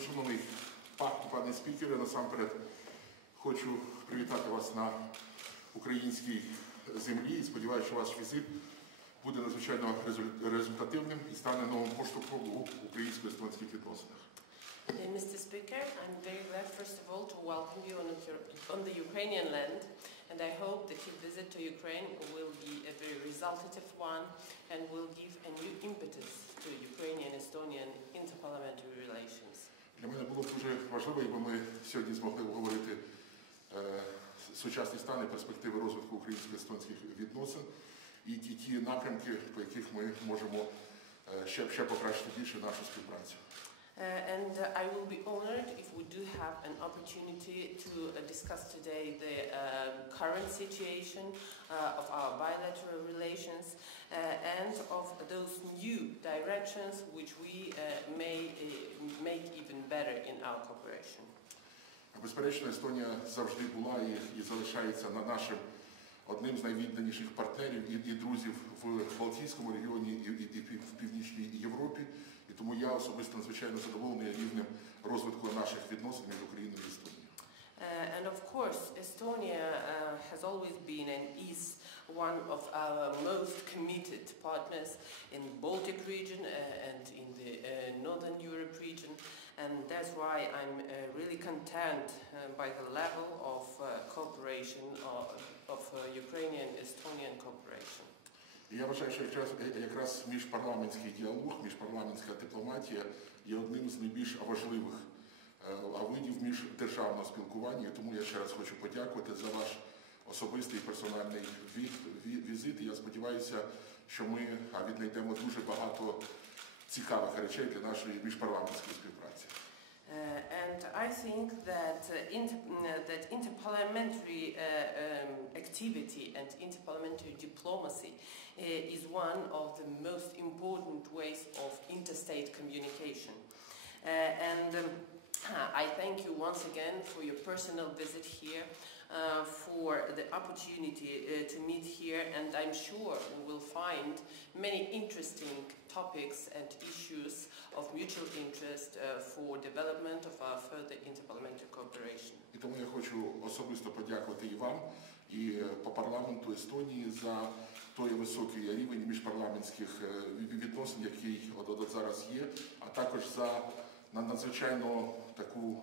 Шановний пане спікере, насамперед хочу привітати вас на українській землі і сподіваюся, що ваш візит буде надзвичайно результативним і стане новим поштовхом у українсько-естонських відносинах. Mr. Speaker, I'm very glad first of all to welcome you on the Ukrainian land, and I hope that your visit to Ukraine will be a very resultative one and will give a new impetus to Ukrainian-Estonian interparliamentary relations. Для мене було дуже важливо, якби ми сьогодні змогли обговорити сучасний стан і перспективи розвитку українсько-естонських відносин і ті напрямки, по яких ми можемо ще покращити більше нашу співпрацю. And I will be honored if we do have an opportunity to discuss today the current situation of our bilateral relations and of those new directions which we may make even better in our cooperation. Безперечно, Естонія завжди була і залишається нашим одним з найвідданіших партнерів і друзів в Балтійському регіоні і в Північній Європі. І тому я особисто надзвичайно задоволений рівнем розвитку наших відносин між Україною і Естонією. And of course, Estonia has always been and is one of our most committed partners in the Baltic region and in the Northern Europe region. And that's why I'm really content by the level of cooperation of Ukrainian-Estonian cooperation. Я вважаю, що якраз міжпарламентський діалог, міжпарламентська дипломатія є одним з найбільш важливих видів міждержавного спілкування. Тому я ще раз хочу подякувати за ваш особистий персональний візит. І я сподіваюся, що ми віднайдемо дуже багато цікавих речей для нашої міжпарламентської співпраці. And I think that interparliamentary activity and interparliamentary diplomacy is one of the most important ways of interstate communication. I thank you once again for your personal visit here, for the opportunity to meet here, and I'm sure we will find many interesting topics and issues of mutual interest for development of our further interparliamentary cooperation. І тому я хочу особисто подякувати і вам, і по парламенту Естонії за той високий рівень міжпарламентських відносин, який от зараз є, а також за надзвичайно таку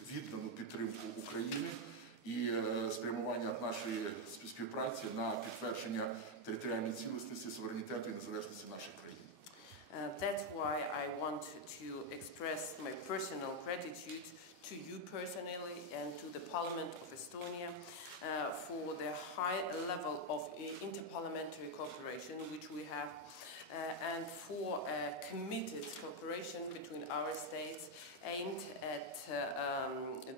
віддану підтримку України і спрямування нашої співпраці на підтвердження територіальної цілісності, суверенітету і незалежності наших країн. That's why I want to express my personal gratitude to you personally and to the Parliament of Estonia for the high level of interparliamentary cooperation which we have and for committed cooperation between our states aimed at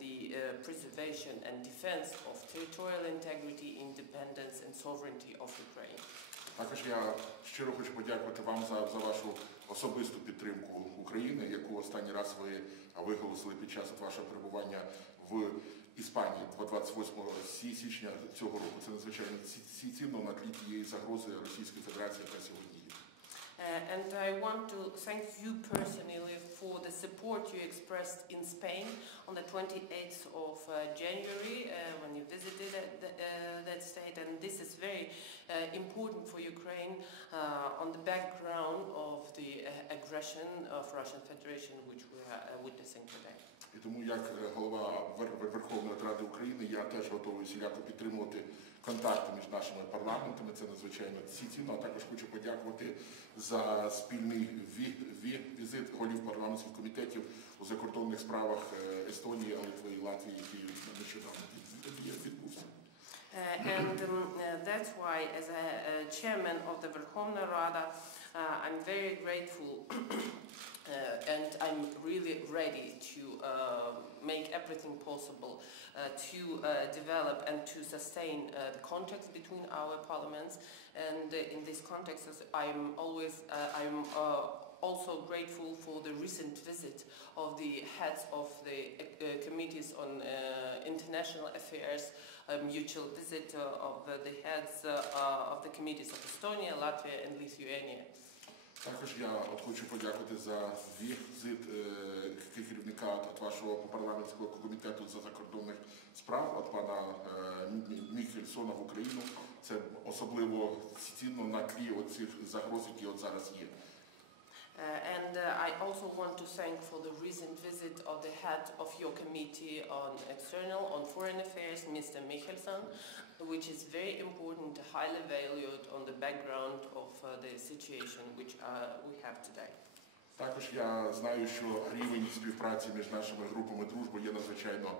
the preservation and defense of territorial integrity, independence and sovereignty of Ukraine. Також я щиро хочу подякувати вам за вашу особисту підтримку України, яку останній раз ви виголосили під час вашого перебування в Іспанії 28 січня цього року. Це надзвичайно цінно на тлі тієї загрози Російської Федерації, яка сьогодні є. And I want to thank you personally for the support you expressed in Spain on the 28th of January when you visited that state. And this is very important for Ukraine on the background of the aggression of Russian Federation which we are witnessing today. І тому як голова Верховної Ради України я теж готовий всіляко підтримувати контакти між нашими парламентами. Це надзвичайно цінно. А також хочу подякувати за спільний візит голів парламентських комітетів у закордонних справах Естонії, Литви і Латвії, який нещодавно відбувся. And that's why, as a chairman of the Верховної Ради, I'm very grateful and I'm really ready to make everything possible to develop and to sustain the contacts between our parliaments. And in this context, I'm also grateful for the recent visit of the heads of the committees on international affairs, a mutual visit of the heads of the committees of Estonia, Latvia and Lithuania. Також я хочу подякувати за візит керівника вашого парламентського комітету за закордонних справ, от пана Міхельсона в Україну. Це особливо цінно на тлі оцих загроз, які от зараз є. And I also want to thank for the recent visit of the head of your committee on foreign affairs, Mr. Michelson, which is very important, highly valued on the background of the situation which we have today. Також я знаю, що рівень співпраці між нашими групами дружби є надзвичайно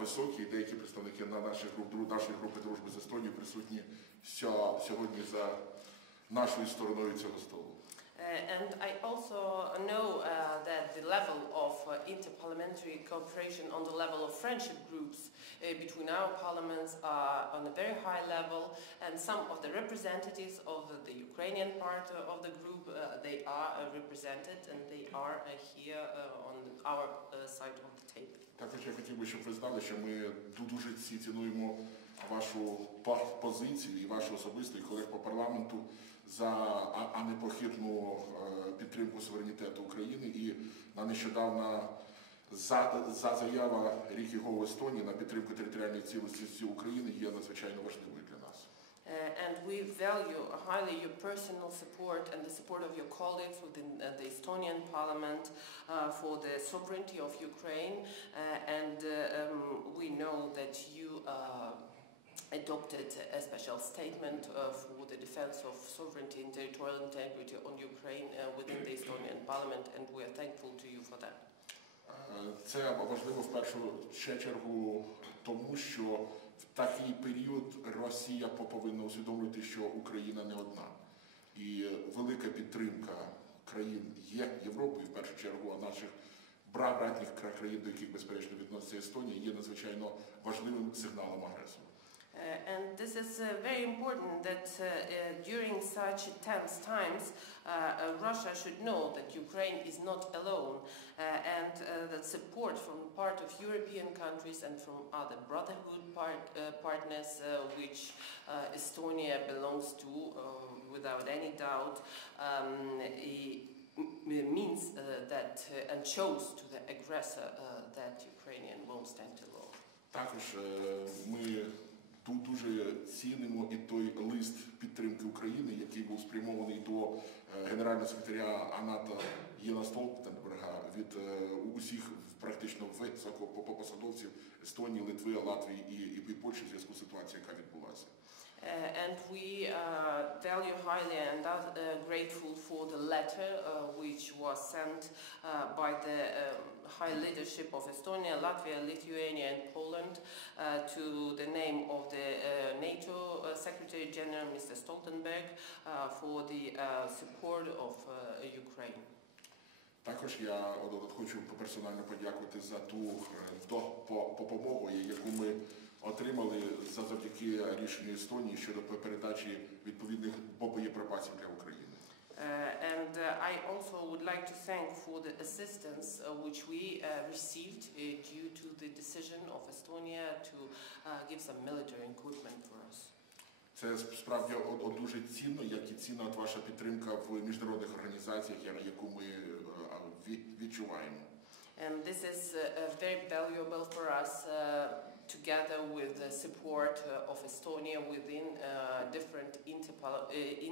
високий. Деякі представники нашої групи дружби з Естонією присутні сьогодні за нашою стороною цього столу. And I also know that the level of interparliamentary cooperation on the level of friendship groups between our parliaments are on a very high level, and some of the representatives of the Ukrainian part of the group, they are represented and they are here on our side of the table. Також я хотів би, щоб ви знали, що ми дуже цінуємо вашу позицію і вашу особисту, і колег по парламенту за непохитну підтримку суверенітету України. І нещодавно заява Рійгікогу Естонії на підтримку територіальної цілісності України є надзвичайно важливою для нас. And we value highly your personal support and the support of your colleagues within the Estonian parliament for the sovereignty of Ukraine. And we know that you adopted a special statement for the defense of sovereignty and territorial integrity on Ukraine within the Estonian parliament, and we are thankful to you for that. Це важливо в першу чергу тому, що в такий період Росія повинна усвідомлювати, що Україна не одна. І велика підтримка країн Європи, в першу чергу, а наших братніх країн, до яких, безперечно, відноситься Естонія, є надзвичайно важливим сигналом агресора. And this is very important that during such tense times, Russia should know that Ukraine is not alone, and that support from part of European countries and from other brotherhood partners, which Estonia belongs to, without any doubt, means that and shows to the aggressor that Ukrainian won't stand alone. Також ми дуже цінимо і той лист підтримки України, який був спрямований до генерального секретаря НАТО Єна Столтенберга від усіх практично високопосадовців Естонії, Литви, Латвії і Польщі в зв'язку з ситуацією, яка відбулася. And we value highly and are grateful for the letter which was sent by the high leadership of Estonia, Latvia, Lithuania and Poland to the name of the NATO Secretary General Mr. Stoltenberg for the support of Ukraine. Також я хочу персонально подякувати за ту допомогу, яку ми отримали завдяки рішенню Естонії щодо передачі відповідних боєприпасів для України. And I also would like to thank for the assistance which we received due to the decision of Estonia to give some military equipment for us. Це справді дуже цінно, як і цінна ваша підтримка в міжнародних організаціях, яку ми відчуваємо. And this is very valuable for us together with the support of Estonia within different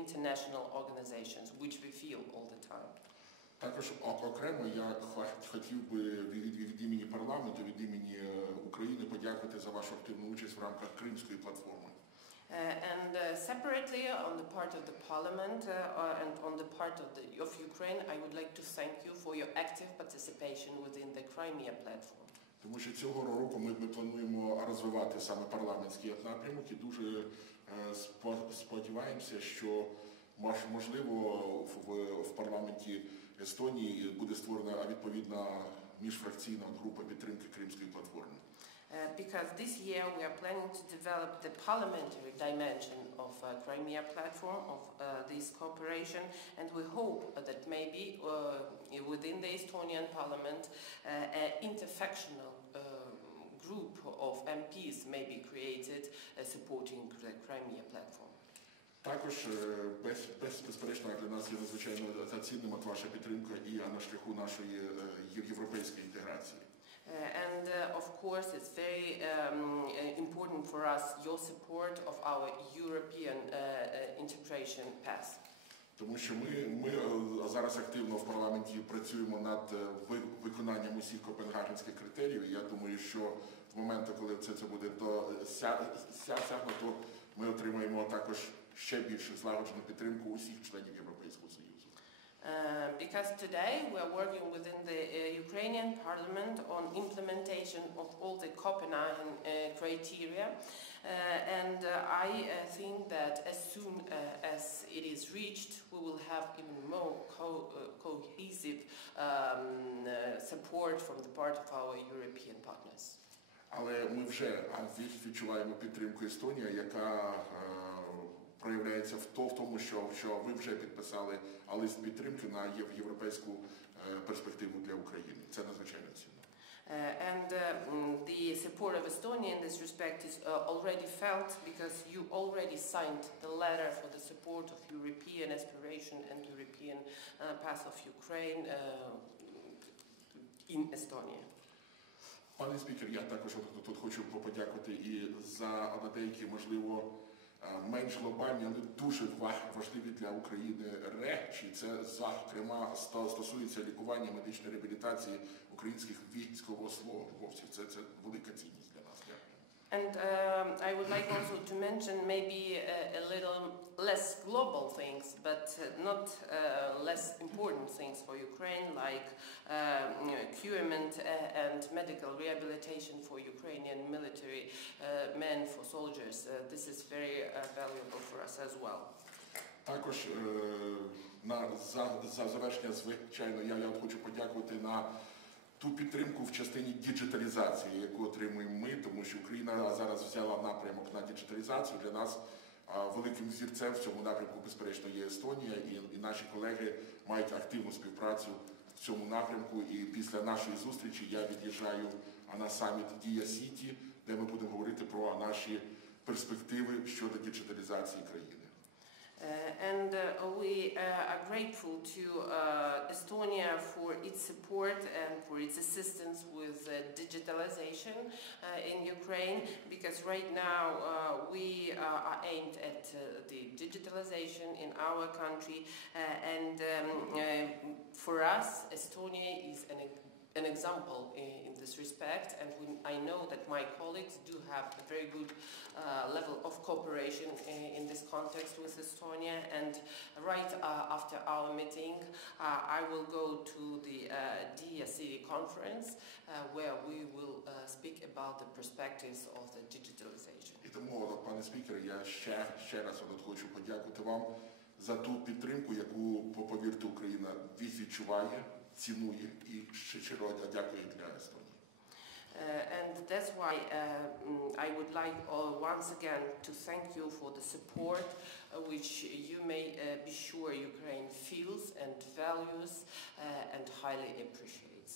international organizations, which we feel all the time. Також окремо я хотів би від імені парламенту, від імені України подякувати за вашу активну участь в рамках Кримської платформи. And separately, on the part of the Parliament and on the part of Ukraine, I would like to thank you for your active participation within the Crimea platform. Тому що цього року ми плануємо розвивати саме парламентський напрямок і дуже сподіваємося, що можливо в парламенті Естонії буде створена відповідна міжфракційна група підтримки Кримської платформи. Because this year we are planning to develop the parliamentary dimension of Crimea platform of this cooperation, and we hope that maybe within the Estonian parliament an interfactional group of MPs may be created supporting the Crimea platform. Також безперечно для нас є надзвичайно цінним ваша підтримка і на шляху нашої європейської інтеграції. And of course, it's very important for us your support of our European integration path. Тому що ми зараз активно в парламенті працюємо над виконанням усіх копенгагенських критеріїв. Я думаю, що в момент, коли це буде досягнуто, ми отримаємо також ще більше злагоджену підтримку усіх членів Європейського Союзу. Because today we are working within the Ukrainian parliament on implementation of all the Copenhagen criteria, and I think that as soon as it is reached, we will have even more cohesive support from the part of our European partners. Але ми вже відчуваємо підтримку Естонії, яка проявляється в тому, що ви вже підписали лист підтримки на європейську перспективу для України. Це надзвичайно цінно. And the support of Estonia in this respect is already felt because you already signed the letter for the support of European aspiration and European path of Ukraine in Estonia. Пане спікер, я також тут хочу подякувати і за деякі, можливо, менш глобальні, але дуже важливі для України речі. Це, зокрема, стосується лікування, медичної реабілітації українських військовослужбовців. Це велика цінність для нас. Дякую. And I would like also to mention maybe a little less global things, but not less important things for Ukraine, like curement and medical rehabilitation for Ukrainian military men, for soldiers. This is very valuable for us as well. Також за завершення, звичайно, я хочу подякувати на ту підтримку в частині діджиталізації, яку отримуємо ми, тому що Україна зараз взяла напрямок на діджиталізацію. Для нас великим взірцем в цьому напрямку, безперечно, є Естонія, і наші колеги мають активну співпрацю в цьому напрямку. І після нашої зустрічі я від'їжджаю на саміт Дія Сіті, де ми будемо говорити про наші перспективи щодо діджиталізації країни. And we are grateful to Estonia for its support and for its assistance with digitalization in Ukraine, because right now we are aimed at the digitalization in our country, and for us, Estonia is an example in this respect, and I know that my colleagues do have a very good level of cooperation in this context with Estonia, and right after our meeting I will go to the Dia City conference where we will speak about the perspectives of the digitalization. І тому, пане спікере, я ще раз хочу подякувати вам за ту підтримку, яку, повірте, Україна відчуває, цінує і щиро дякую для Естонії. And that's why I would like once again to thank you for the support which you may be sure Ukraine feels and values and highly appreciates.